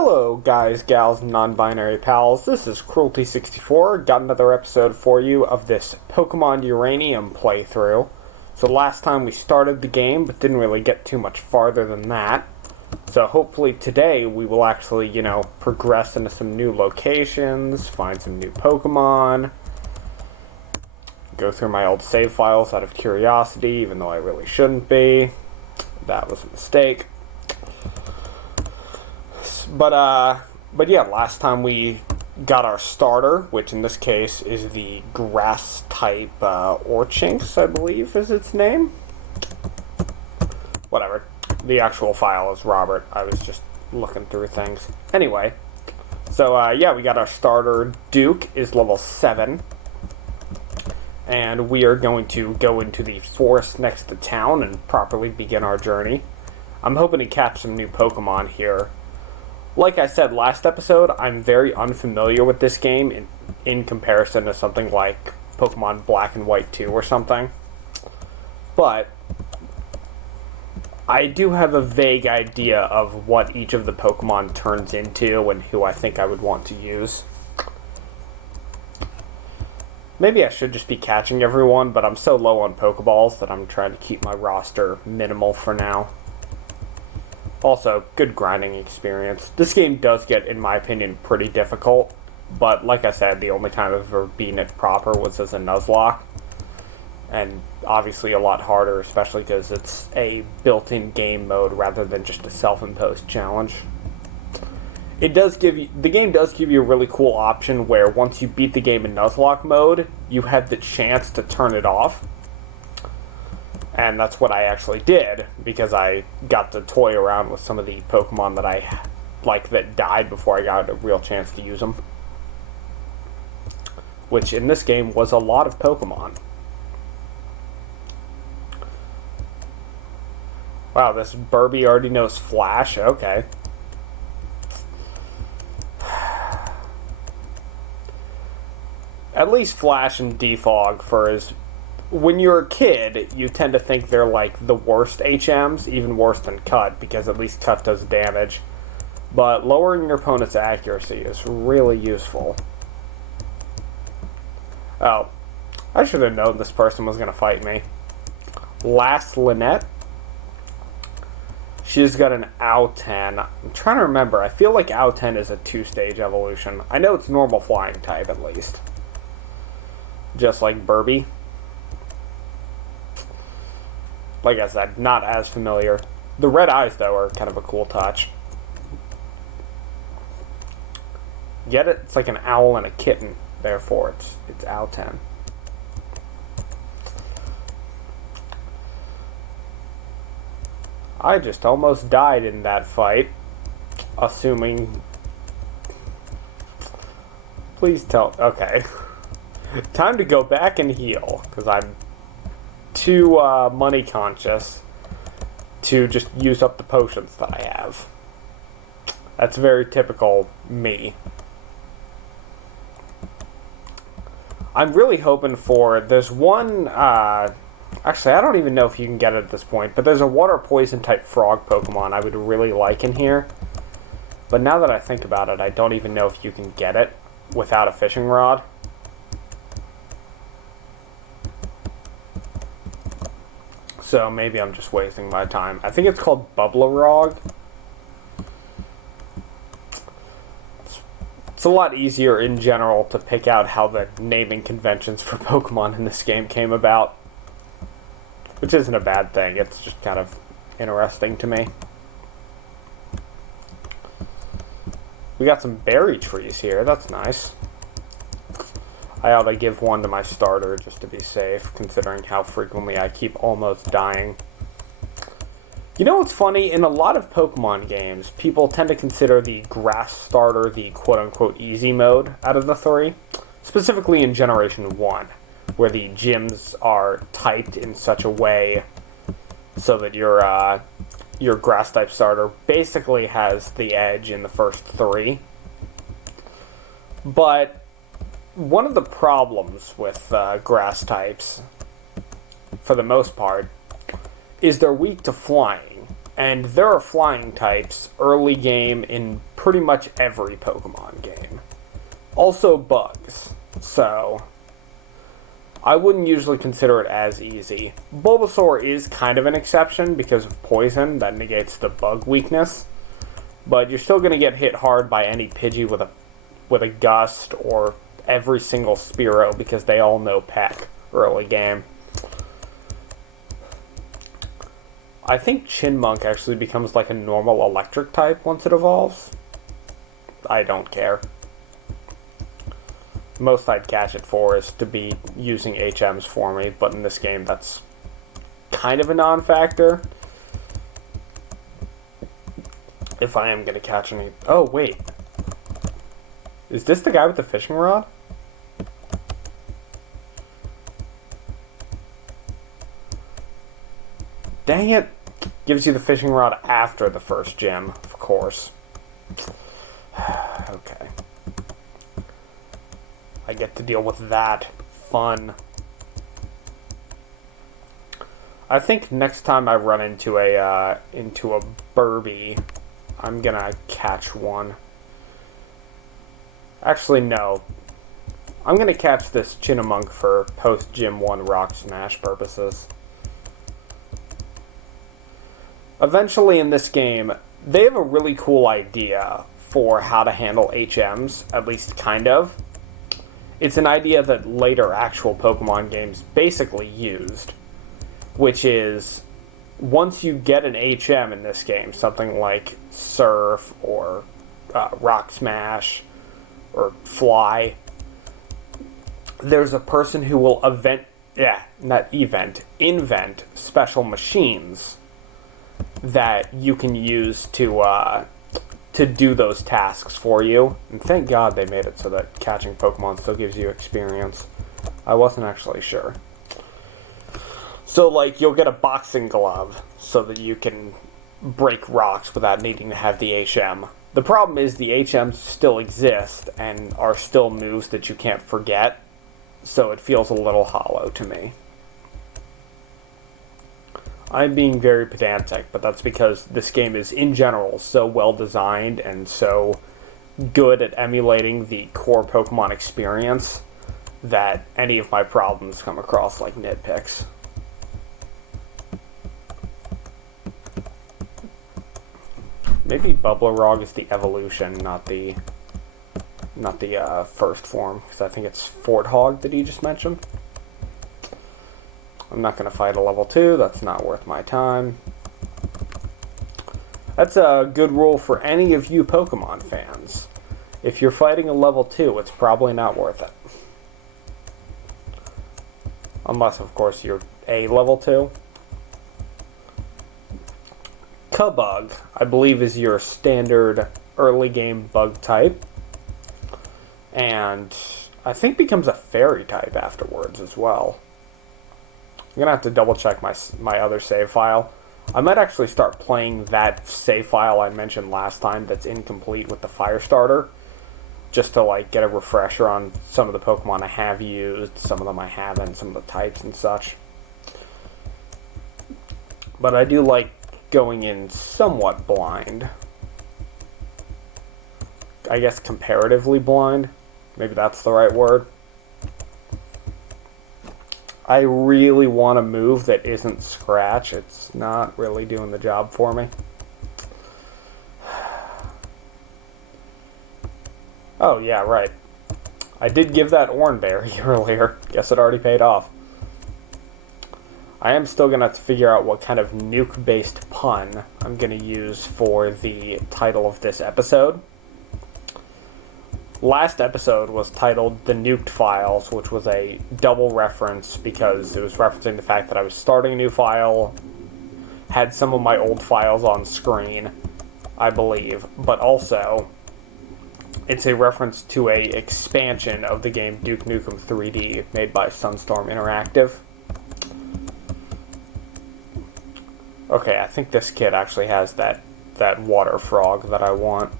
Hello, guys, gals, non-binary pals. This is Cruelty64. Got another episode for you of this Pokemon Uranium playthrough. So last time we started the game, but didn't really get too much farther than that. So hopefully today we will actually, progress into some new locations, find some new Pokemon, go through my old save files out of curiosity, even though I really shouldn't be. That was a mistake. But yeah, last time we got our starter, which in this case is the grass type Orchinx, I believe is its name. Whatever. The actual file is Robert. I was just looking through things. Anyway, so yeah, we got our starter. Duke is level 7. And we are going to go into the forest next to town and properly begin our journey. I'm hoping to catch some new Pokemon here. Like I said last episode, I'm very unfamiliar with this game in comparison to something like Pokemon Black and White 2 or something. But I do have a vague idea of what each of the Pokemon turns into and who I think I would want to use. Maybe I should just be catching everyone, but I'm so low on Pokeballs that I'm trying to keep my roster minimal for now. Also, good grinding experience. This game does get, in my opinion, pretty difficult, but like I said, the only time I've ever beaten it proper was as a Nuzlocke, and obviously a lot harder, especially because it's a built-in game mode rather than just a self-imposed challenge. The game does give you a really cool option where once you beat the game in Nuzlocke mode, you have the chance to turn it off. And that's what I actually did, because I got to toy around with some of the Pokemon that died before I got a real chance to use them. Which, in this game, was a lot of Pokemon. Wow, this Burby already knows Flash? Okay. At least Flash and Defog when you're a kid, you tend to think they're like the worst HMs, even worse than Cut, because at least Cut does damage. But lowering your opponent's accuracy is really useful. Oh, I should have known this person was going to fight me. Last Lynette. She's got an Ow-10. I'm trying to remember. I feel like Ow-10 is a 2-stage evolution. I know it's normal flying type, at least. Just like Burby. Like I said, not as familiar. The red eyes, though, are kind of a cool touch. Get it? It's like an owl and a kitten. Therefore, it's Ow-10. I just almost died in that fight. Assuming... Please tell... Okay. Time to go back and heal, because I'm too money conscious to just use up the potions that I have. That's very typical me. I'm really hoping for... There's one... actually, I don't even know if you can get it at this point, but there's a water poison type frog Pokemon I would really like in here. But now that I think about it, I don't even know if you can get it without a fishing rod. So maybe I'm just wasting my time. I think it's called Bubblerog. It's a lot easier in general to pick out how the naming conventions for Pokemon in this game came about. Which isn't a bad thing. It's just kind of interesting to me. We got some berry trees here. That's nice. I ought to give one to my starter just to be safe, considering how frequently I keep almost dying. You know what's funny? In a lot of Pokemon games, people tend to consider the grass starter the quote-unquote easy mode out of the three. Specifically in Generation 1, where the gyms are typed in such a way so that your grass-type starter basically has the edge in the first 3. But one of the problems with grass types, for the most part, is they're weak to flying. And there are flying types early game in pretty much every Pokemon game. Also bugs, so I wouldn't usually consider it as easy. Bulbasaur is kind of an exception because of poison that negates the bug weakness, but you're still going to get hit hard by any Pidgey with a gust or every single Spearow because they all know Peck early game. I think Chinmonk actually becomes like a normal electric type once it evolves. I don't care. Most I'd catch it for is to be using HMs for me, but in this game that's kind of a non-factor. If I am going to catch any... Oh, wait. Is this the guy with the fishing rod? Dang it. Gives you the fishing rod after the first gym, of course. Okay. I get to deal with that. Fun. I think next time I run into a Burby, I'm gonna catch one. Actually, no. I'm gonna catch this Chinnamunk for post-Gym 1 Rock Smash purposes. Eventually in this game, they have a really cool idea for how to handle HMs, at least kind of. It's an idea that later actual Pokemon games basically used, which is, once you get an HM in this game, something like Surf or Rock Smash or Fly, there's a person who will invent special machines that you can use to do those tasks for you. And thank God they made it so that catching Pokemon still gives you experience. I wasn't actually sure. So, like, you'll get a boxing glove so that you can break rocks without needing to have the HM. The problem is the HMs still exist and are still moves that you can't forget, so it feels a little hollow to me. I'm being very pedantic, but that's because this game is, in general, so well designed and so good at emulating the core Pokemon experience that any of my problems come across like nitpicks. Maybe Bubblerog is the evolution, not the first form, because I think it's Forthog that you just mentioned. I'm not going to fight a level 2, that's not worth my time. That's a good rule for any of you Pokemon fans. If you're fighting a level 2, it's probably not worth it. Unless, of course, you're a level 2. Cubug, I believe, is your standard early game bug type. And I think becomes a fairy type afterwards as well. I'm going to have to double check my other save file. I might actually start playing that save file I mentioned last time that's incomplete with the Firestarter, just to like get a refresher on some of the Pokemon I have used, some of them I haven't, some of the types and such. But I do like going in somewhat blind. I guess comparatively blind. Maybe that's the right word. I really want a move that isn't Scratch. It's not really doing the job for me. Oh, yeah, right. I did give that Oranberry earlier. Guess it already paid off. I am still going to have to figure out what kind of nuke-based pun I'm going to use for the title of this episode. Last episode was titled The Nuked Files, which was a double reference because it was referencing the fact that I was starting a new file, had some of my old files on screen, I believe, but also it's a reference to a expansion of the game Duke Nukem 3D made by Sunstorm Interactive. Okay, I think this kid actually has that water frog that I want.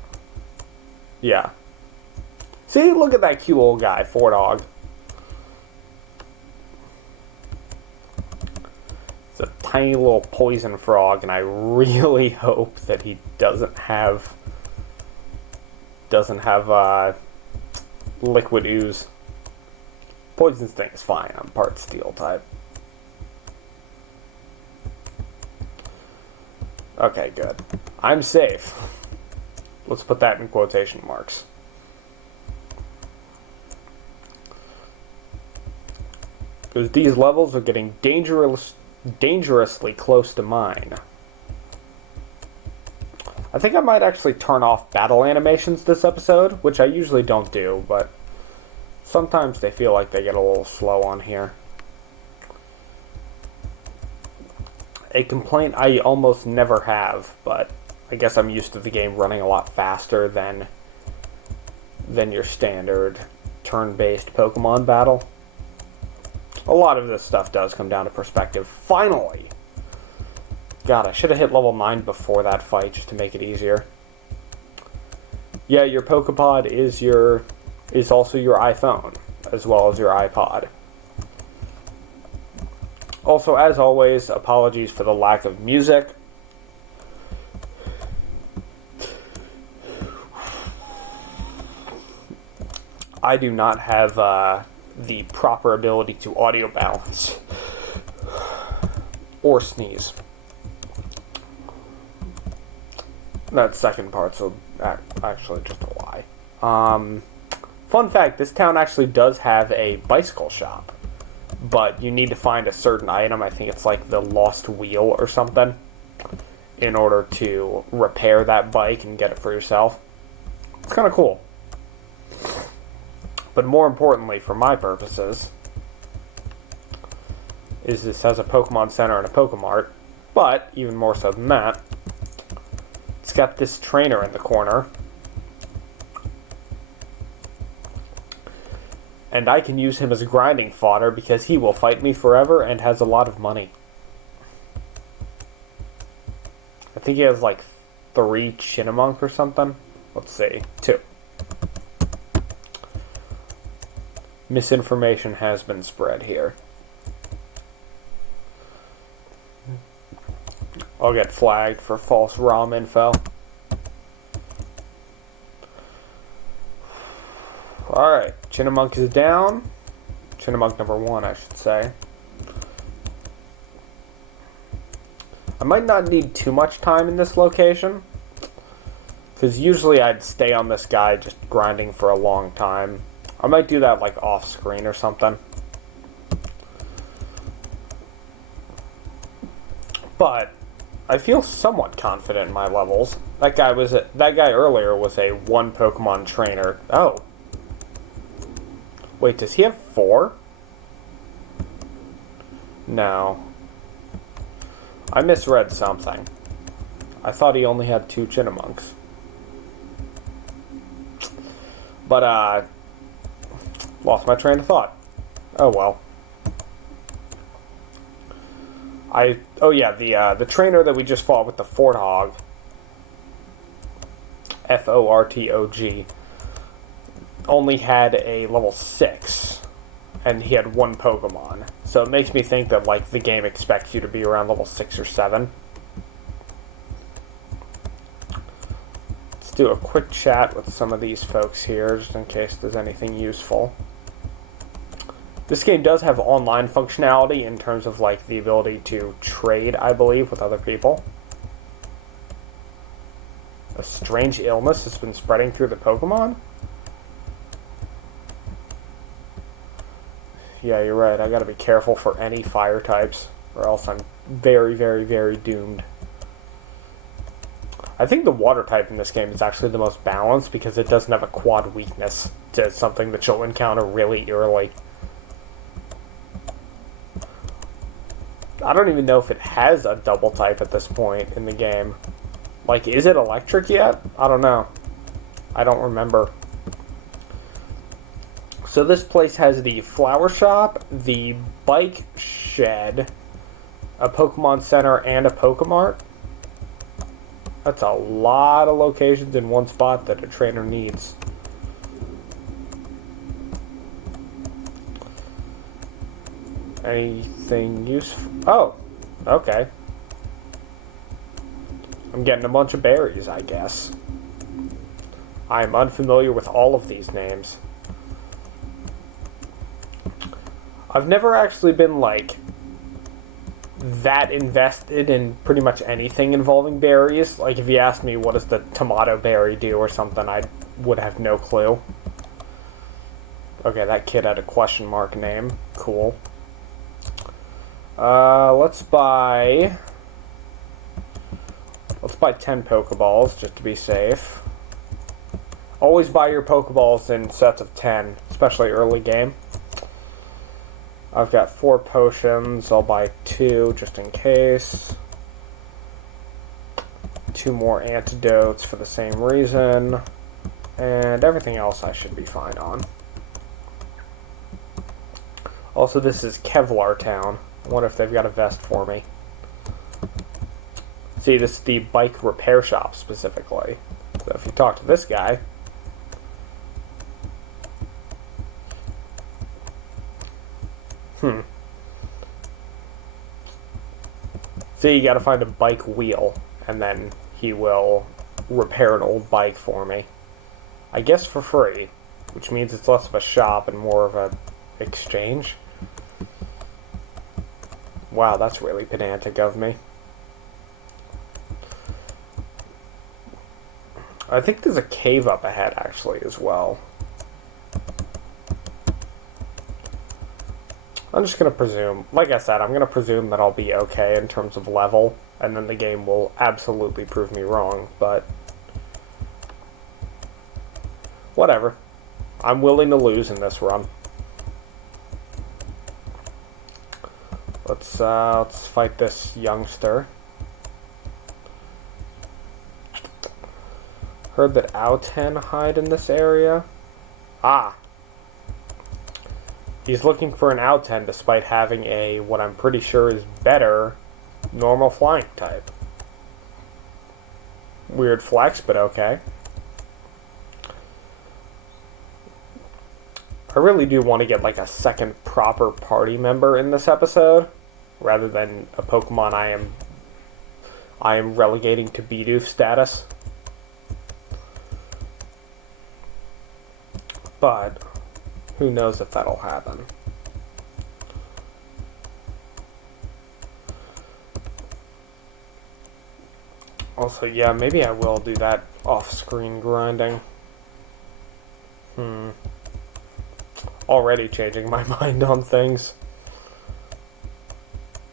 Yeah. See, look at that cute old guy, Forthog. It's a tiny little poison frog, and I really hope that he doesn't have doesn't have liquid ooze. Poison Sting is fine. I'm part steel type. Okay, good. I'm safe. Let's put that in quotation marks. Because these levels are getting dangerously close to mine. I think I might actually turn off battle animations this episode, which I usually don't do, but sometimes they feel like they get a little slow on here. A complaint I almost never have, but I guess I'm used to the game running a lot faster than your standard turn-based Pokemon battle. A lot of this stuff does come down to perspective. Finally! God, I should have hit level 9 before that fight just to make it easier. Yeah, your Pokepod is also your iPhone, as well as your iPod. Also, as always, apologies for the lack of music. I do not have the proper ability to audio balance or sneeze. That second part's actually just a lie. Fun fact, this town actually does have a bicycle shop, but you need to find a certain item, I think it's like the lost wheel or something, in order to repair that bike and get it for yourself. It's kind of cool. But more importantly, for my purposes, is this has a Pokemon Center and a Pokemart, but even more so than that, it's got this trainer in the corner, and I can use him as grinding fodder because he will fight me forever and has a lot of money. I think he has like 3 Chinnamunk or something. Let's see, 2. Misinformation has been spread here. I'll get flagged for false ROM info. Alright, Chinnamunk is down. Chinnamunk number 1, I should say. I might not need too much time in this location, because usually I'd stay on this guy just grinding for a long time. I might do that like off screen or something. But I feel somewhat confident in my levels. That guy earlier was a 1 Pokemon trainer. Oh. Wait, does he have 4? No. I misread something. I thought he only had 2 Chinnamunks. But, lost my train of thought. Oh well. The trainer that we just fought with the Fortog, Fortog, only had a level 6, and he had 1 Pokemon. So it makes me think that like the game expects you to be around level 6 or 7. Let's do a quick chat with some of these folks here, just in case there's anything useful. This game does have online functionality in terms of like the ability to trade, I believe, with other people. A strange illness has been spreading through the Pokemon? Yeah, you're right. I gotta be careful for any fire types, or else I'm very, very, very doomed. I think the water type in this game is actually the most balanced because it doesn't have a quad weakness to something that you'll encounter really early. I don't even know if it has a double type at this point in the game. Like, is it electric yet? I don't know. I don't remember. So this place has the flower shop, the bike shed, a Pokemon Center, and a Pokemart. That's a lot of locations in one spot that a trainer needs. Anything useful? Oh, okay. I'm getting a bunch of berries, I guess. I am unfamiliar with all of these names. I've never actually been, like, that invested in pretty much anything involving berries. Like, if you asked me what does the tomato berry do or something, I would have no clue. Okay, that kid had a question mark name. Cool. Let's buy 10 Pokeballs, just to be safe. Always buy your Pokeballs in sets of 10, especially early game. I've got 4 potions. I'll buy 2 just in case. 2 more antidotes for the same reason. And everything else I should be fine on. Also, this is Kevlar Town. I wonder if they've got a vest for me. See, this is the bike repair shop specifically. So if you talk to this guy... See, you gotta find a bike wheel, and then he will repair an old bike for me. I guess for free, which means it's less of a shop and more of a exchange. Wow, that's really pedantic of me. I think there's a cave up ahead, actually, as well. I'm just going to presume, like I said, I'm going to presume that I'll be okay in terms of level, and then the game will absolutely prove me wrong, but... whatever. I'm willing to lose in this run. Let's fight this youngster. Heard that Outen hide in this area. Ah! He's looking for an Outen despite having a, what I'm pretty sure is better, normal flying type. Weird flex, but okay. I really do want to get like a second proper party member in this episode, rather than a Pokemon I am relegating to Bidoof status. But who knows if that'll happen. Also, yeah, maybe I will do that off-screen grinding. Already changing my mind on things.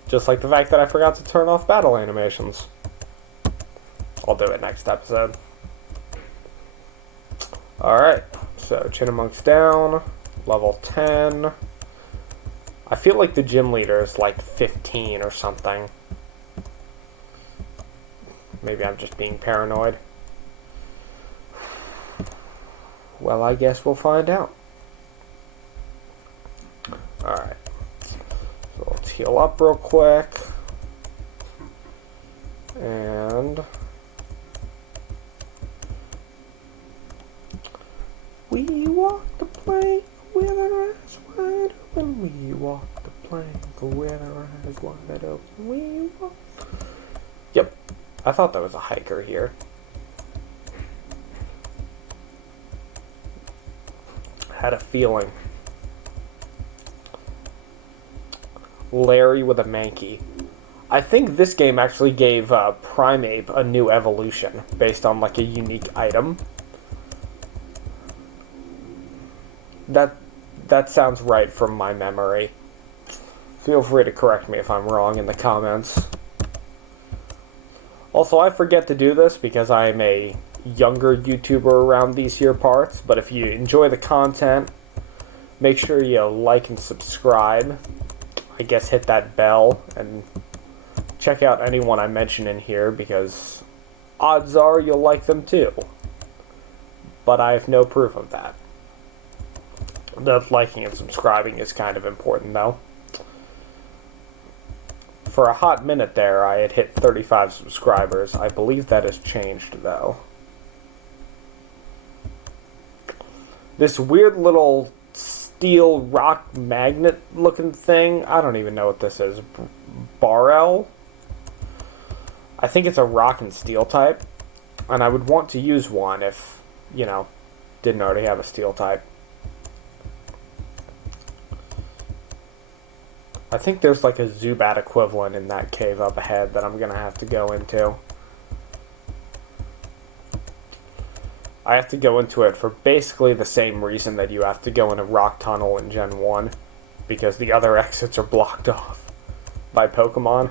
Just like the fact that I forgot to turn off battle animations. I'll do it next episode. Alright, so Chinamonk's down. Level 10. I feel like the gym leader is like 15 or something. Maybe I'm just being paranoid. Well, I guess we'll find out. Alright. So let's heal up real quick. And... we walk the plank with our eyes wide open. We walk the plank with our eyes wide open. We walk... Yep. I thought there was a hiker here. Had a feeling. Larry with a Mankey. I think this game actually gave Primeape a new evolution based on like a unique item. That sounds right from my memory. Feel free to correct me if I'm wrong in the comments. Also, I forget to do this because I am a younger YouTuber around these here parts, but if you enjoy the content, make sure you like and subscribe. I guess hit that bell and check out anyone I mention in here because odds are you'll like them too. But I have no proof of that. The liking and subscribing is kind of important though. For a hot minute there, I had hit 35 subscribers. I believe that has changed though. This weird little steel rock magnet looking thing, I don't even know what this is. Barrel? I think it's a rock and steel type. And I would want to use one if, you know, didn't already have a steel type. I think there's like a Zubat equivalent in that cave up ahead that I'm going to have to go into. I have to go into it for basically the same reason that you have to go in a rock tunnel in Gen 1. Because the other exits are blocked off by Pokemon.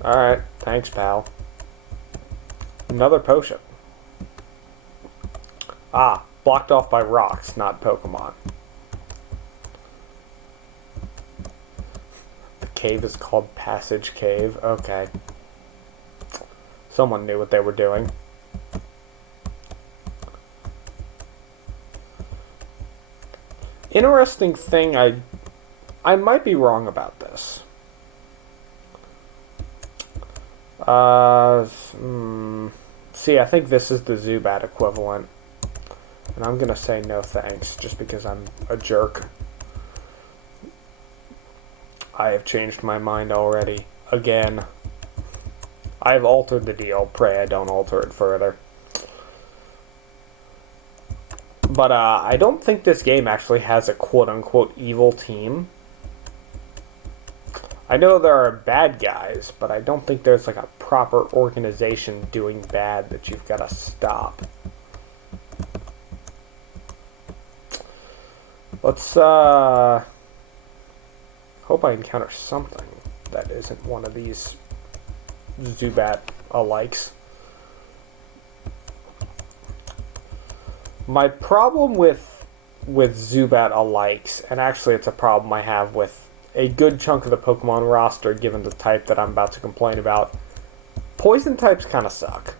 Alright, thanks, pal. Another potion. Ah, blocked off by rocks, not Pokemon. The cave is called Passage Cave. Okay. Someone knew what they were doing. Interesting thing, I might be wrong about this. See, I think this is the Zubat equivalent. And I'm gonna say no thanks, just because I'm a jerk. I have changed my mind already. Again. I have altered the deal. Pray I don't alter it further. But I don't think this game actually has a quote-unquote evil team. I know there are bad guys, but I don't think there's like a proper organization doing bad that you've got to stop. Let's hope I encounter something that isn't one of these Zubat alikes. My problem with Zubat alikes, and actually it's a problem I have with a good chunk of the Pokemon roster given the type that I'm about to complain about, poison types kind of suck.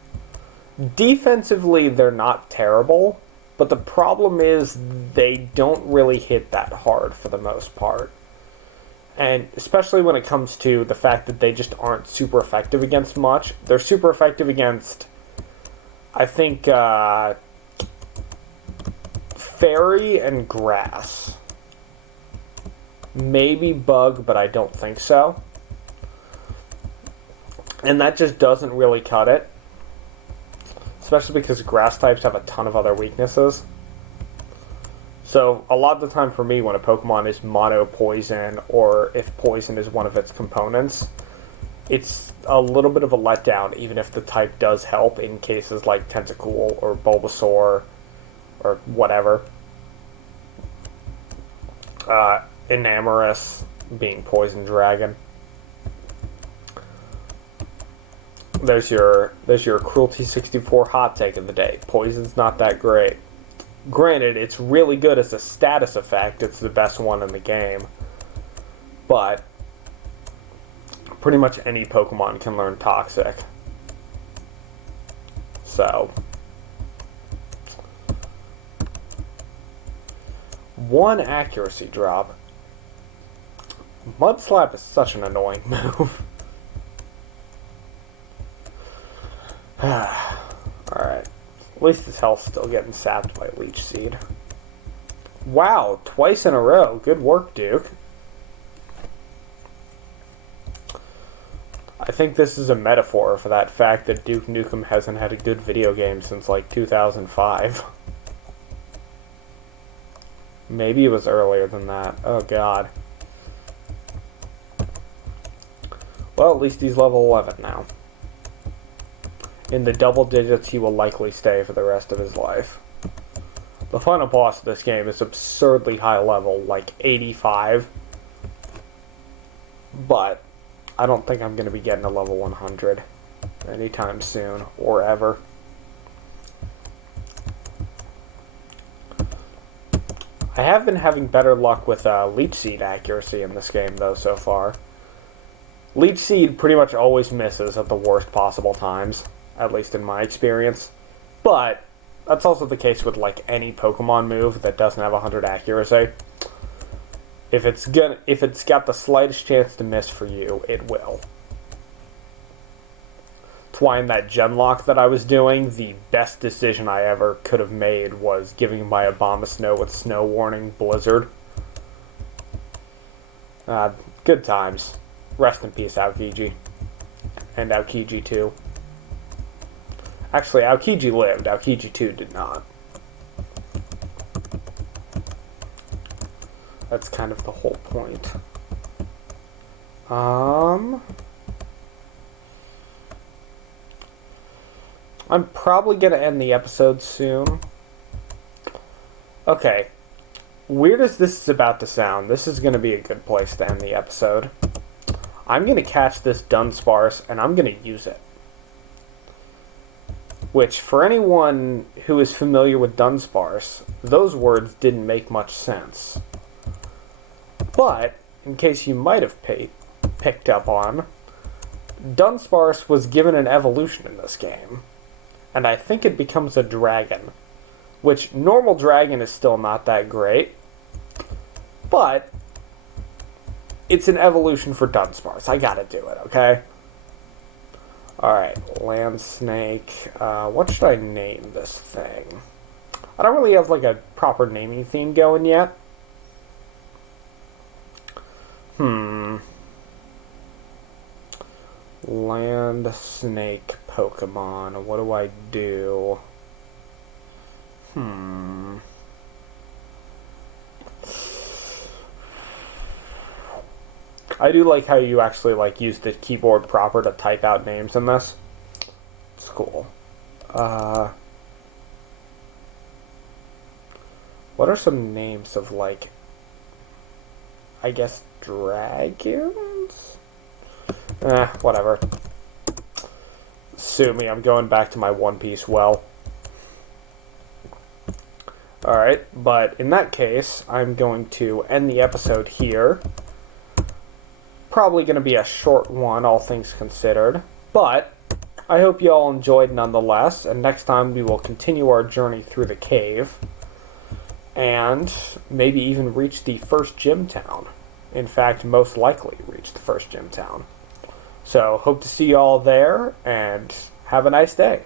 Defensively, they're not terrible, but the problem is they don't really hit that hard for the most part. And especially when it comes to the fact that they just aren't super effective against much. They're super effective against, I think, Fairy and Grass. Maybe Bug, but I don't think so. And that just doesn't really cut it. Especially because Grass types have a ton of other weaknesses. So, a lot of the time for me when a Pokemon is mono poison, or if poison is one of its components, it's a little bit of a letdown, even if the type does help in cases like Tentacool or Bulbasaur or whatever. Enamorus being Poison Dragon. There's your Cruelty 64 hot take of the day. Poison's not that great. Granted, it's really good as a status effect. It's the best one in the game. But pretty much any Pokemon can learn Toxic. So, one accuracy drop. Mudslap is such an annoying move. Alright. At least his health's still getting sapped by Leech Seed. Wow, twice in a row. Good work, Duke. I think this is a metaphor for that fact that Duke Nukem hasn't had a good video game since like 2005. Maybe it was earlier than that. Oh god. Well, at least he's level 11 now. In the double digits, he will likely stay for the rest of his life. The final boss of this game is absurdly high level, like 85. But I don't think I'm going to be getting a level 100 anytime soon, or ever. I have been having better luck with Leech Seed accuracy in this game, though, so far. Leech Seed pretty much always misses at the worst possible times, at least in my experience. But that's also the case with like any Pokemon move that doesn't have 100 accuracy. If it's got the slightest chance to miss for you, it will. That's why in that Genlock that I was doing, the best decision I ever could have made was giving my Abomasnow with Snow Warning Blizzard. Good times. Rest in peace, Aokiji. And Aokiji too. Actually, Aokiji lived. Aokiji 2 did not. That's kind of the whole point. I'm probably going to end the episode soon. Okay. Weird as this is about to sound, this is going to be a good place to end the episode. I'm going to catch this Dunsparce, and I'm going to use it. Which, for anyone who is familiar with Dunsparce, those words didn't make much sense. But, in case you might have picked up on, Dunsparce was given an evolution in this game. And I think it becomes a dragon. Which, normal dragon is still not that great. But, it's an evolution for Dunsparce. I gotta do it, okay? Alright, land snake. What should I name this thing? I don't really have like a proper naming theme going yet. Land snake Pokemon. What do I do? I do like how you actually like use the keyboard proper to type out names in this. It's cool. What are some names of like, I guess, dragons? Whatever. Sue me, I'm going back to my One Piece well. Alright, but in that case, I'm going to end the episode here. Probably going to be a short one, all things considered. But I hope you all enjoyed nonetheless, and next time we will continue our journey through the cave. And maybe even reach the first gym town. In fact, most likely reach the first gym town. So, hope to see you all there, and have a nice day.